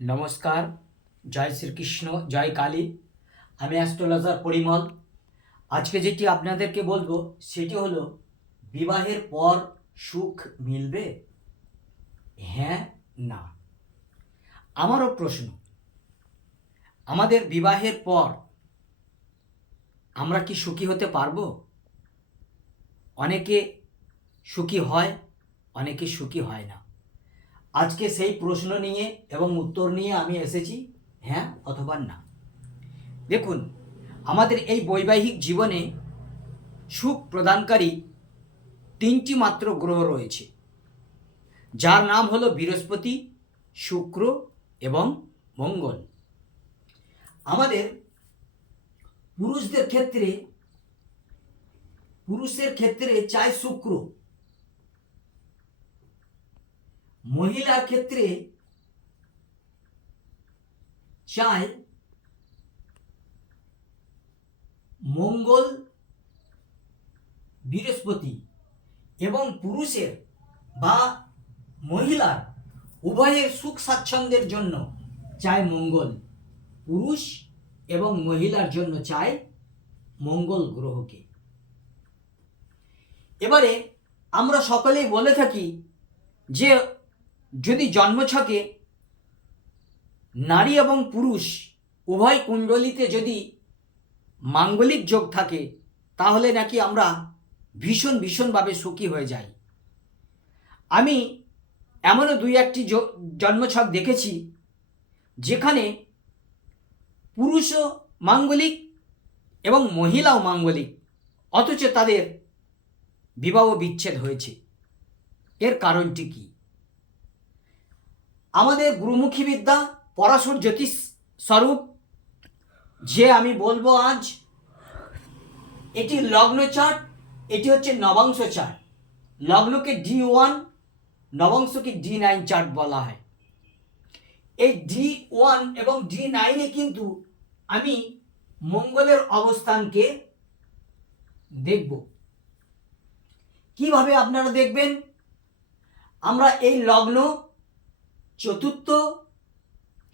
নমস্কার, জয় শ্রীকৃষ্ণ, জয় কালী। আমি অ্যাস্ট্রোলজার পরিমল। আজকে যেটি আপনাদেরকে বলব, সেটি হলো, বিবাহের পর সুখ মিলবে? হ্যাঁ না। আমারও প্রশ্ন, আমাদের বিবাহের পর আমরা কি সুখী হতে পারব? অনেকে সুখী হয়, অনেকে সুখী হয় না। আজকে সেই প্রশ্ন নিয়ে এবং উত্তর নিয়ে আমি এসেছি হ্যাঁ অথবা না। দেখুন, আমাদের এই বৈবাহিক জীবনে সুখ প্রদানকারী তিনটি মাত্র গ্রহ রয়েছে। যার নাম হলো বৃহস্পতি, শুক্র এবং মঙ্গল। আমাদের পুরুষদের ক্ষেত্রে, পুরুষের ক্ষেত্রে চাই শুক্র। মহিলার ক্ষেত্রে চাই মঙ্গল, বৃহস্পতি এবং পুরুষের বা মহিলার উভয়ের সুখ স্বাচ্ছন্দ্যের জন্য চায় মঙ্গল। পুরুষ এবং মহিলার জন্য চায় মঙ্গল গ্রহকে। এবারে আমরা সকলেই বলে থাকি যে যদি জন্মছকে নারী এবং পুরুষ উভয় কুণ্ডলিতে যদি মাঙ্গলিক যোগ থাকে, তাহলে নাকি আমরা ভীষণ ভীষণভাবে সুখী হয়ে যাই। আমি এমনও দুই একটি জন্মছক দেখেছি, যেখানে পুরুষও মাঙ্গলিক এবং মহিলাও মাঙ্গলিক, অথচ তাদের বিবাহ বিচ্ছেদ হয়েছে। এর কারণটি কি? আমাদের গুরুমুখী বিদ্যা পরাশর জ্যোতিষ স্বরূপ। যে আমি বলব আজ, এটি লগ্ন চার্ট, এটি হচ্ছে নবাংশ চার্ট। লগ্নকে ডি ওয়ান, নবাংশকে ডি নাইন চার্ট বলা হয়। এই ডি ওয়ান এবং ডি নাইনে কিন্তু আমি মঙ্গলের অবস্থানকে দেখব। কীভাবে আপনারা দেখবেন? আমরা এই লগ্ন চতুর্থ,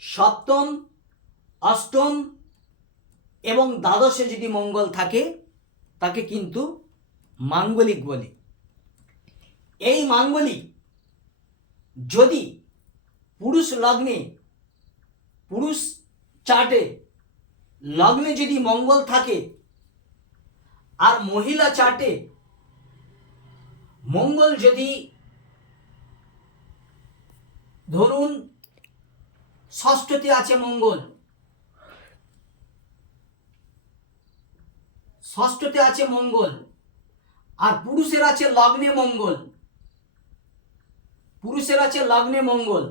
সপ্তম, অষ্টম এবং দ্বাদশে যদি মঙ্গল থাকে, তাকে কিন্তু মাঙ্গলিক বলে। এই মাঙ্গলিক যদি পুরুষ লগ্নে, পুরুষ চার্টে লগ্নে যদি মঙ্গল থাকে আর মহিলা চার্টে মঙ্গল যদি ধরুন, ষষ্ঠতে আছে মঙ্গল। ষষ্ঠতে আছে মঙ্গল, আর পুরুষের আছে লগ্নে মঙ্গল। পুরুষের আছে লগ্নে মঙ্গল।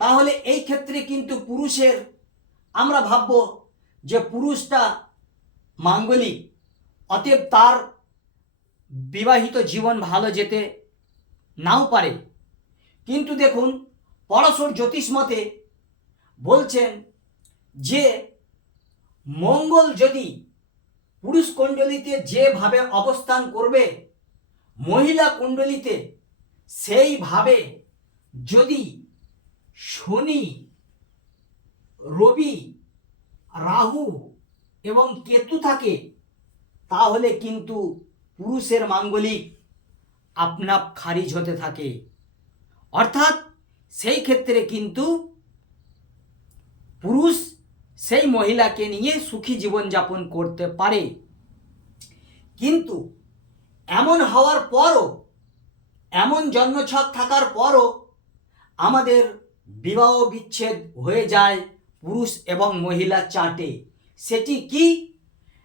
তাহলে এই ক্ষেত্রে কিন্তু পুরুষের, আমরা ভাবব যে পুরুষটা মাঙ্গলিক, অতএব তার বিবাহিত জীবন ভালো যেতে নাও পারে। কিন্তু দেখুন পরশর জ্যোতিষ মতে বলছেন যে, মঙ্গল যদি পুরুষ কুণ্ডলিতে যেভাবে অবস্থান করবে, মহিলা কুণ্ডলিতে সেইভাবে যদি শনি, রবি, রাহু এবং কেতু থাকে, তাহলে কিন্তু পুরুষের মাঙ্গলিক আপনাপ খারিজ হতে থাকে। অর্থাৎ সেই ক্ষেত্রে কিন্তু পুরুষ সেই মহিলাকে নিয়ে সুখী জীবনযাপন করতে পারে। কিন্তু এমন হওয়ার পরও, এমন জন্মছক থাকার পরও আমাদের বিবাহ বিচ্ছেদ হয়ে যায় পুরুষ এবং মহিলা চাটে। সেটি কি?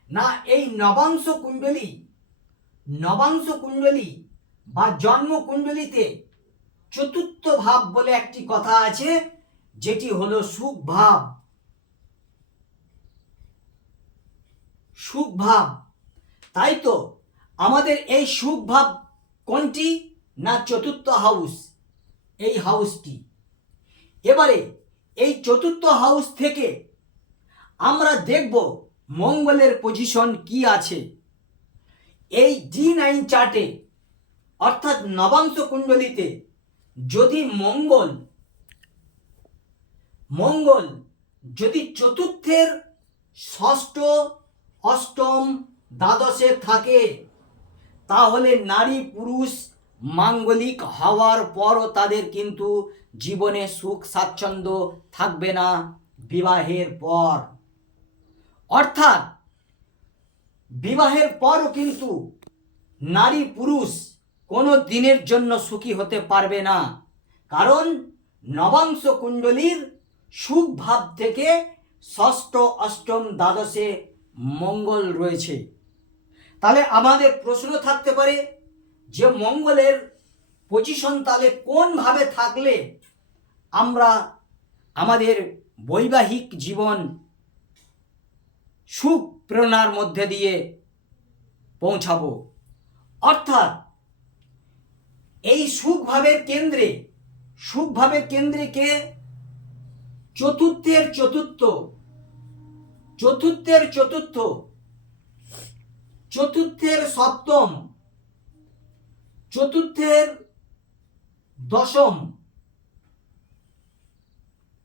না, এই নবাংশ কুণ্ডলী নবাংশ কুণ্ডলী বা জন্ম কুণ্ডলিতে চতুর্থ ভাব বলে একটি কথা আছে, যেটি হলো সুখ ভাব। সুখ ভাব। তাই তো আমাদের এই সুখ ভাব কোনটি না চতুর্থ হাউস? এই হাউসটি। এবারে এই চতুর্থ হাউস থেকে আমরা দেখব মঙ্গলের পজিশন কি আছে। এই ডি নাইন চার্টে, অর্থাৎ নবাংশ কুণ্ডলিতে যদি মঙ্গল মঙ্গল যদি চতুর্থের ষষ্ঠ, অষ্টম দ্বাদশে থাকে, তাহলে নারী পুরুষ মাঙ্গলিক হওয়ার পরও তাদের কিন্তু জীবনে সুখ স্বাচ্ছন্দ্য থাকবে না বিবাহের পর। অর্থাৎ বিবাহের পরও কিন্তু নারী পুরুষ কোনো দিনের জন্য সুখী হতে পারবে না। কারণ নবাংশ কুণ্ডলীর সুখ ভাব থেকে ষষ্ঠ, অষ্টম, দ্বাদশে মঙ্গল রয়েছে। তাহলে আমাদের প্রশ্ন থাকতে পারে যে মঙ্গলের পজিশন তাহলে কোনভাবে থাকলে আমরা আমাদের বৈবাহিক জীবন সুখ প্রেরণার মধ্যে দিয়ে পৌঁছাবো? অর্থাৎ এই সুখভাবের কেন্দ্রে সুখভাবের কেন্দ্রে কে? চতুর্থের চতুর্থ। চতুর্থের চতুর্থ। চতুর্থের সপ্তম। চতুর্থের দশম।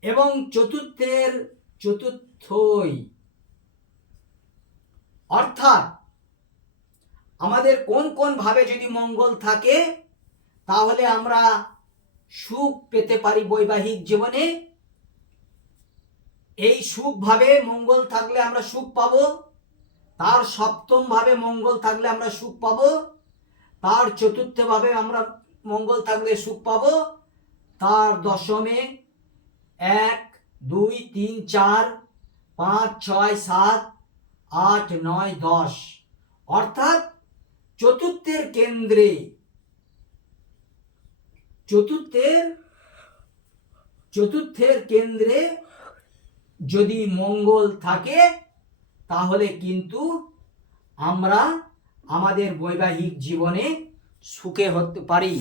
এবং চতুর্থের চতুর্থই। অর্থাৎ, আমাদের কোন কোন ভাবে যদি মঙ্গল থাকে তাহলে আমরা সুখ পেতে পারি বৈবাহিক জীবনে। এই সুখ ভাবে মঙ্গল থাকলে আমরা সুখ পাবো। তার সপ্তম ভাবে মঙ্গল থাকলে আমরা সুখ পাবো। তার চতুর্থ ভাবে আমরা মঙ্গল থাকলে সুখ পাব। তার দশমে এক, দুই, তিন, চার, পাঁচ, ছয়, সাত, আট, নয়, দশ। অর্থাৎ চতুর্থের কেন্দ্রে চতুর্থের চতুর্থের কেন্দ্রে যদি মঙ্গল থাকে, তাহলে কিন্তু আমরা আমাদের বৈবাহিক জীবনে সুখে হতে পারি।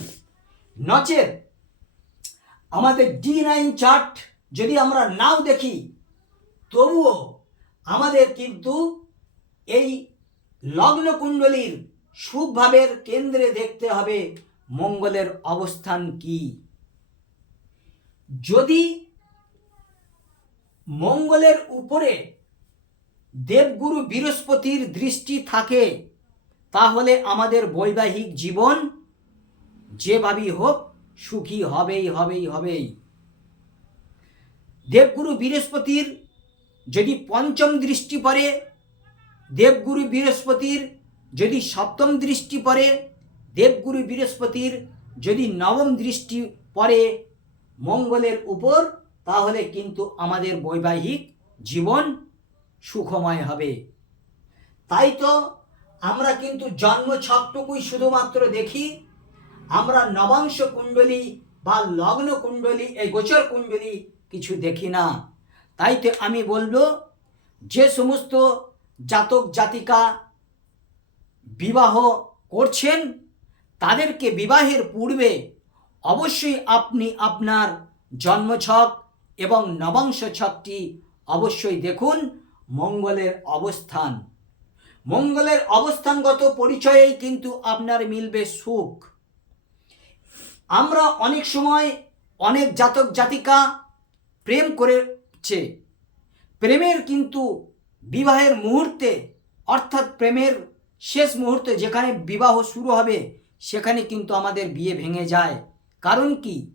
নচেত আমাদের ডি নাইন চার্ট যদি আমরা নাও দেখি, তবুও আমাদের কিন্তু এই লগ্ন কুণ্ডলীর সুখভাবের কেন্দ্রে দেখতে হবে। মঙ্গলের অবস্থান কি? যদি মঙ্গলের উপরে দেবগুরু বৃহস্পতির দৃষ্টি থাকে, তাহলে আমাদের বৈবাহিক জীবন যেভাবেই হোক সুখী হবেই হবেই হবেই। দেবগুরু বৃহস্পতির যদি পঞ্চম দৃষ্টি পড়ে, দেবগুরু বৃহস্পতির যদি সপ্তম দৃষ্টি পড়ে দেবগুরু বৃহস্পতির যদি নবম দৃষ্টি পড়ে মঙ্গলের উপর, তাহলে কিন্তু আমাদের বৈবাহিক জীবন সুখময় হবে। তাই তো আমরা কিন্তু জন্ম ছকটুকুই শুধুমাত্র দেখি। আমরা নবাংশ কুণ্ডলী বা লগ্ন কুণ্ডলী, এই গোচর কুণ্ডলী কিছু দেখি না। তাই তো আমি বলব, যে সমস্ত জাতক জাতিকা বিবাহ করছেন তাদেরকে বিবাহের পূর্বে অবশ্যই আপনি আপনার জন্মছক এবং নবাংশ ছকটি অবশ্যই দেখুন মঙ্গলের অবস্থান। মঙ্গলের অবস্থানগত পরিচয়েই কিন্তু আপনার মিলবে সুখ। আমরা অনেক সময় অনেক জাতক জাতিকা প্রেম করেছে। প্রেমের কিন্তু বিবাহের মুহূর্তে, অর্থাৎ প্রেমের শেষ মুহূর্তে যেখানে বিবাহ শুরু হবে সেখানে কিন্তু আমাদের বিয়ে ভেঙে যায়। কারণ কি?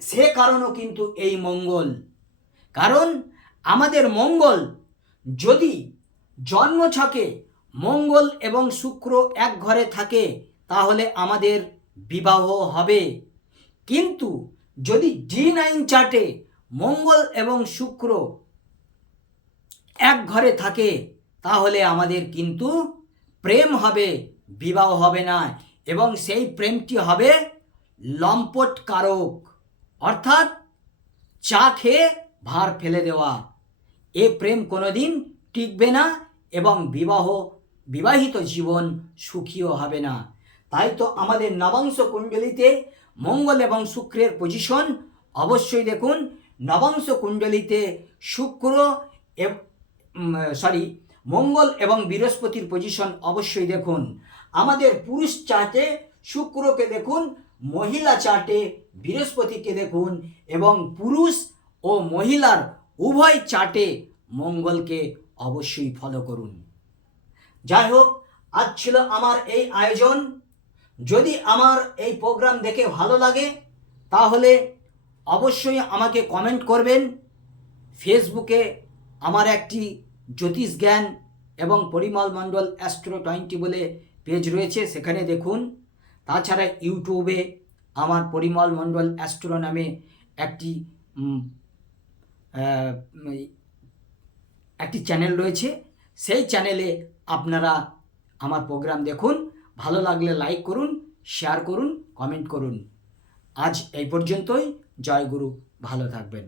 সে কারণও কিন্তু এই মঙ্গল। কারণ আমাদের মঙ্গল যদি জন্মছকে মঙ্গল এবং শুক্র এক ঘরে থাকে, তাহলে আমাদের বিবাহ হবে। কিন্তু যদি ডি নাইন চার্টে মঙ্গল এবং শুক্র এক ঘরে থাকে, তাহলে আমাদের কিন্তু প্রেম হবে, বিবাহ হবে না। এবং সেই প্রেমটি হবে লম্পট কারক অর্থাৎ চা খেয়ে ভার ফেলে দেওয়া। এ প্রেম কোনোদিন টিকবে না এবং বিবাহ, বিবাহিত জীবন সুখীও হবে না। তাই তো আমাদের নবাংশ কুণ্ডলিতে মঙ্গল এবং শুক্রের পজিশন অবশ্যই দেখুন। নবাংশ কুণ্ডলিতে শুক্র সরি মঙ্গল এবং বৃহস্পতির পজিশন অবশ্যই দেখুন। আমাদের পুরুষ চার্টে শুক্রকে দেখুন, মহিলা চার্টে বৃহস্পতিকে দেখুন এবং পুরুষ ও মহিলার উভয় চার্টে মঙ্গলকে অবশ্যই ফলো করুন। যাই হোক, আজ ছিল আমার এই আয়োজন। যদি আমার এই প্রোগ্রাম দেখে ভালো লাগে, তাহলে অবশ্যই আমাকে কমেন্ট করবেন। ফেসবুকে আমার একটি জ্যোতিষ জ্ঞান এবং পরিমল মণ্ডল অ্যাস্ট্রো টোয়েন্টি বলে পেজ রয়েছে, সেখানে দেখুন। তাছাড়া ইউটিউবে আমার পরিমল মণ্ডল অ্যাস্ট্রো নামে একটি একটি চ্যানেল রয়েছে। সেই চ্যানেলে আপনারা আমার প্রোগ্রাম দেখুন। ভালো লাগলে লাইক করুন, শেয়ার করুন, কমেন্ট করুন। আজ এই পর্যন্তই। জয় গুরু। ভালো থাকবেন।